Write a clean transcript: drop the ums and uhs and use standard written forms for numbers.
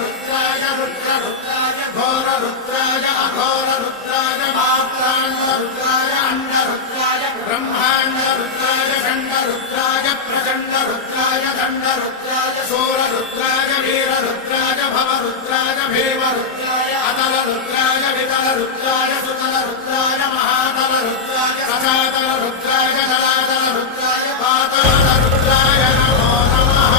रुद्राय रुद्ररुद्राय घोररुद्राय अघोररुद्राय मात्राण्डरुद्राय अण्डरुद्राय ब्रह्माण्डरुद्राय खण्डरुद्राय प्रचण्डरुद्राय दण्डरुद्राय शूररुद्राय वीररुद्राय भवरुद्राय भीमरुद्राय अतलरुद्राय वितलरुद्राय सुतलरुद्राय महातलरुद्राय रसातलरुद्राय जलातलरुद्राय पातालरुद्राय नमो नमः।